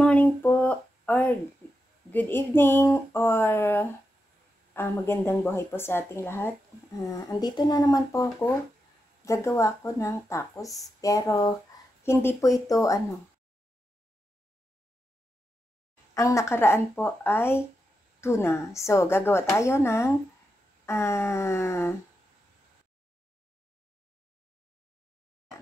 morning po, or good evening, or magandang buhay po sa ating lahat. Andito na naman po ako, gagawa ko ng tacos, pero hindi po ito ang nakaraan po ay tuna. So, gagawa tayo ng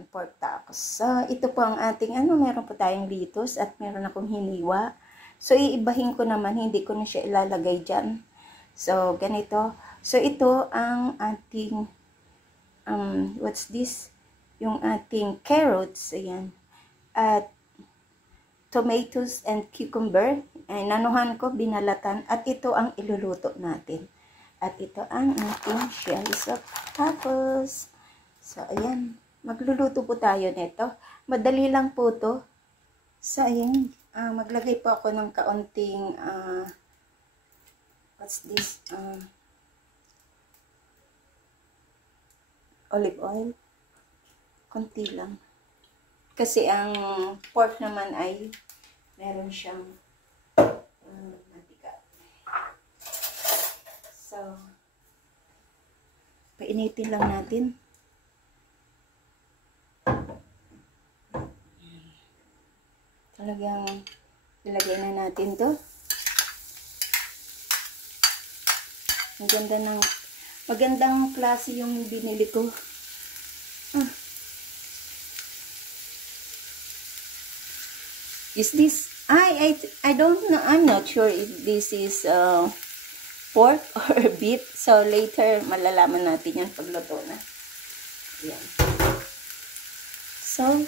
pork tacos. So, ito po ang ating meron po tayong litos at meron akong hiniwa. So, iibahin ko naman, hindi ko na siya ilalagay dyan. So, ganito. So, ito ang ating, what's this? Yung ating carrots, ayan. At tomatoes and cucumber. Ay, nanuhan ko, binalatan. At ito ang iluluto natin. At ito ang ating shells of tacos. So, ayan. Magluluto po tayo nito. Madali lang po to. So, ayan. Maglagay po ako ng kaunting, what's this? Olive oil. Konti lang. Kasi ang pork naman ay meron siyang mantika. So, painitin lang natin. Talagang ilagay na natin to. Magandang klase yung binili ko. Is this, I don't know, I'm not sure if this is pork or beef. So later malalaman natin yan pagluto na. Yan. So,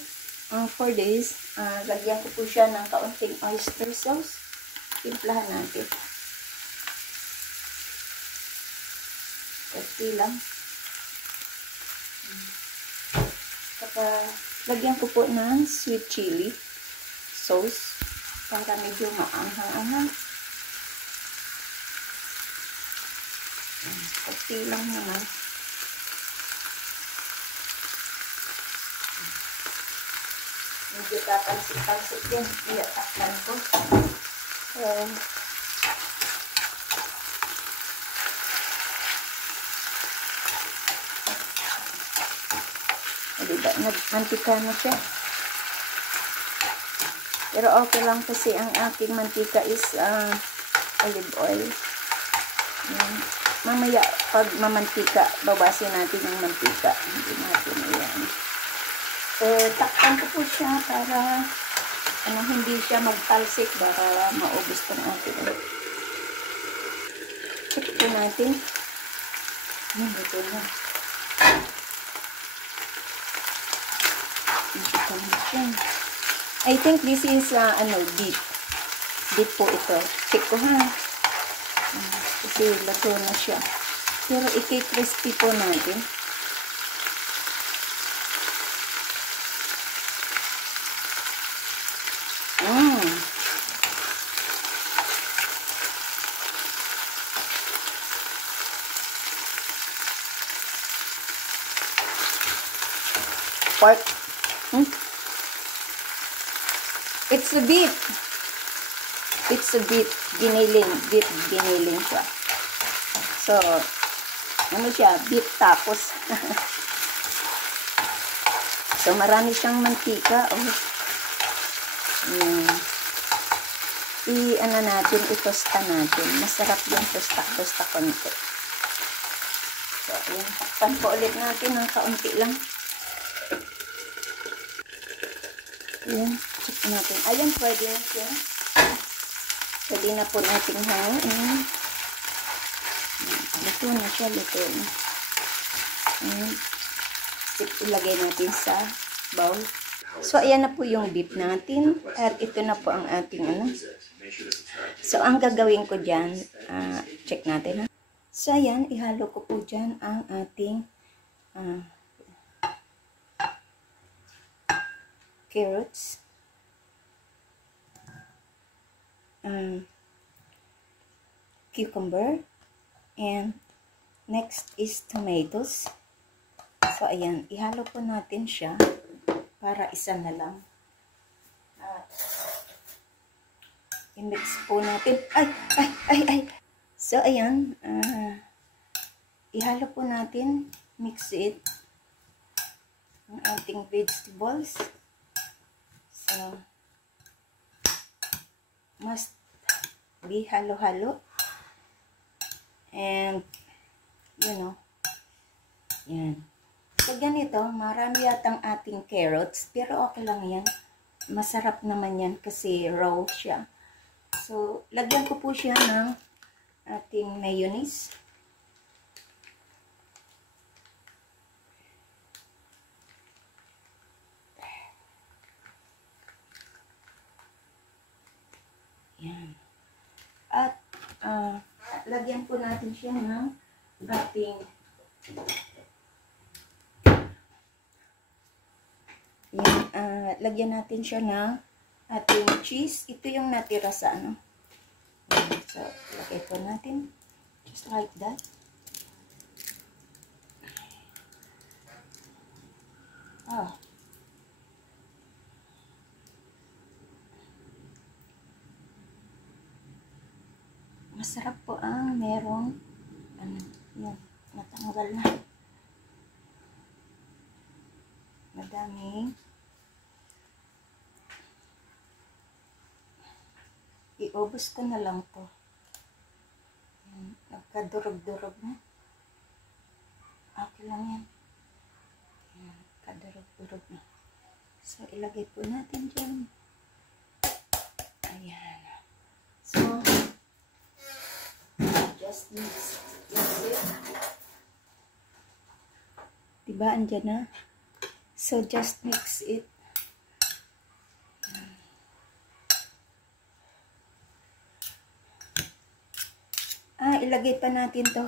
for this, lagyan ko po siya ng kaunting oyster sauce. Timplahan natin. Kasi lang. Kapag lagyan ko po ng sweet chili sauce para medyo maanghang-anghang. Kasi lang naman. Medyo tapansik-pansik din. Iyataklan ko. Diba, nagmantika na siya. Pero okay lang kasi ang aking mantika is olive oil. Mamaya, pag mamantika, bawasin natin ang mantika. Hindi natin ayan. Takpan ko po siya para hindi siya magtalsik para maubos po ng ating check po natin. Ito na. I think this is beef. Beef po ito. Check ko ha. Kasi lato na siya. Pero i-crispy po natin. Pork. It's a beef. It's a beef. Giniling. Beef giniling siya. So, siya? Beef tacos. So, marami siyang mantika. Natin, itosta natin. Masarap yung tosta konti. So, ayan. Takpan po ulit natin ng kaunti lang. Ayan. Check natin. Ayan, pwede na siya. Pwede na po natin hangin. Luto na siya, luto na. Ayan. Ilagay natin sa bowl. So, ayan na po yung beef natin. At ito na po ang ating So, ang gagawin ko dyan, check natin ha. So, ayan, ihalo ko po dyan ang ating carrots. Cucumber. And next is tomatoes. So, ayan, ihalo po natin siya para isa na lang. I-mix po natin. Ay. So, ayan. Ihalo po natin. Mix it. Ang ating vegetables. So, must be halo-halo. And, yan. So, ganito, marami yatang ating carrots, pero okay lang yan. Masarap naman yan kasi raw siya. So, lagyan ko po siya ng ating mayonnaise. Yan. At, lagyan po natin siya ng ating lagyan natin siya ng ating cheese. Ito yung natira sa ano. So, lagay po natin. Just like that. Masarap po ang merong yan, natanggal na. Madaming iubos ko na lang to. Nagkadurog-durog na. Okay lang yan. Nagkadurog-durog na. So, ilagay po natin dyan. Ayan. So, just mix it. Diba, andyan na? So, just mix it. Ilagay pa natin to.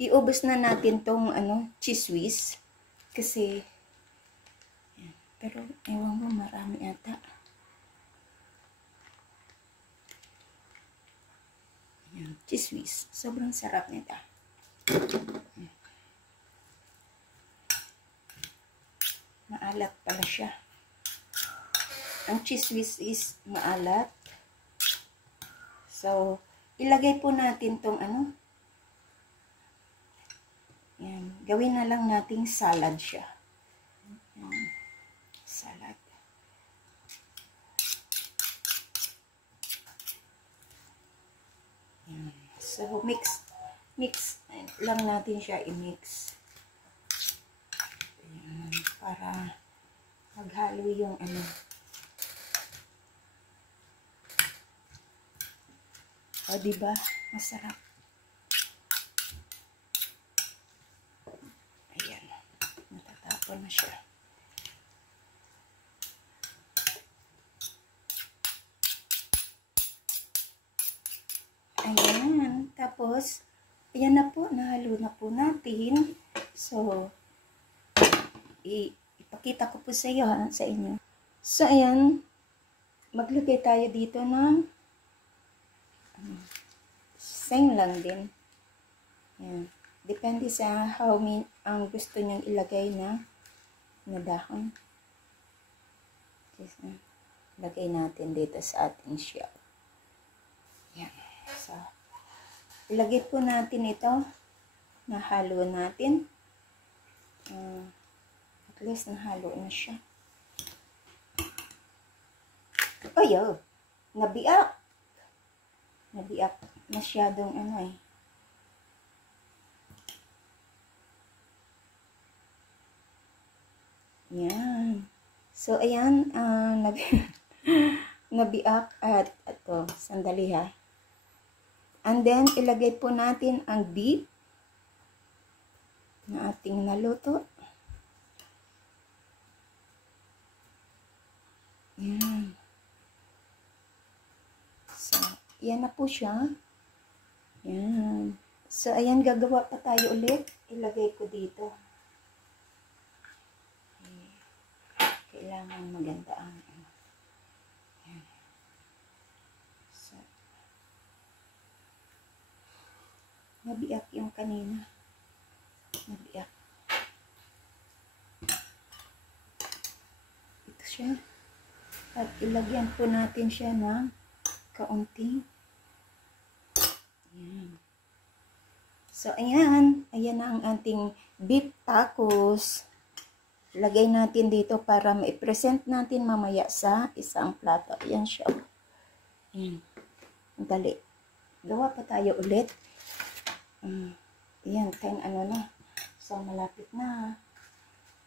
Iubos na natin tong cheese whiz. Kasi, yan. Pero, ewan mo, marami ata. Yan, cheese whiz. Sobrang sarap nito. Maalat pala siya. Ang cheese whiz is maalat. So, ilagay po natin tong yan. Gawin na lang nating salad siya. Yan. Salad. Yan. So, mix lang natin siya i-mix. Yan. Para maghalo yung O, diba? Masarap. Ayan. Natatapon na siya. Ayan. Tapos, ayan na po. Nahalo na po natin. So, ipakita ko po sa iyo, sa inyo. So, ayan. Maglagay tayo dito ng same lang din. Yan. Depende sa how ang gusto niyang ilagay na dahon. Lagay natin dito sa ating shell. Yan. So, ilagay po natin ito. Nahalo natin. At least nahalo na siya. Ayaw! Nabiak! Nabiak. Masyadong Yan. So, ayan. Nabiak at ito. Sandali ha. And then, ilagay po natin ang beef na ating naluto. Yan. So, yan na po siya. Yan. So, ayan, gagawa pa tayo ulit. Ilagay ko dito. Kailangan maganda ang yan. So, nabiyak yung kanina. Nabiyak. Ito siya. At ilagyan po natin siya ng kaunting. Ayan. So, ayan. Ayan na ang ating beef tacos. Lagay natin dito para ma-present natin mamaya sa isang plato. Ayan siya. Ayan. Dali. Gawa pa tayo ulit. Ayan. 10 ano na. So, malapit na.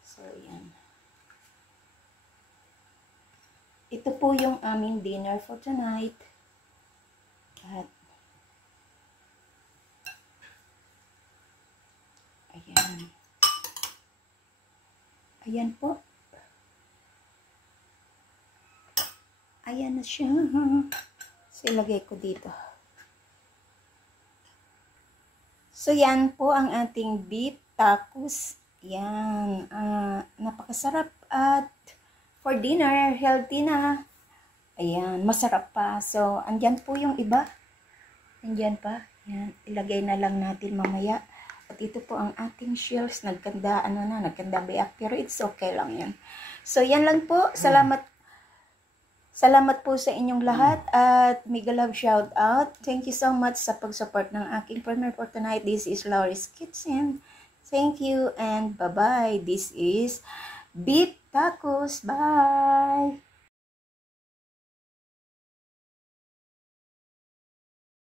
So, ayan. Ito po yung aming dinner for tonight. At ayan. Ayan po. Ayan na siya. So, ilagay ko dito. So, yan po ang ating beef tacos. Yan. Napakasarap at for dinner, healthy na. Ayan, masarap pa. So, andyan po yung iba. Andyan pa. Yan, ilagay na lang natin mamaya. At ito po ang ating shells. Nagkanda, nagkanda biyak. Pero it's okay lang yan. So, yan lang po. Salamat. Salamat po sa inyong lahat. At mega love shout out. Thank you so much sa pag-support ng aking premiere for tonight. This is Laurie's Kitchen. Thank you and bye-bye. This is Beef Tacos. Bye!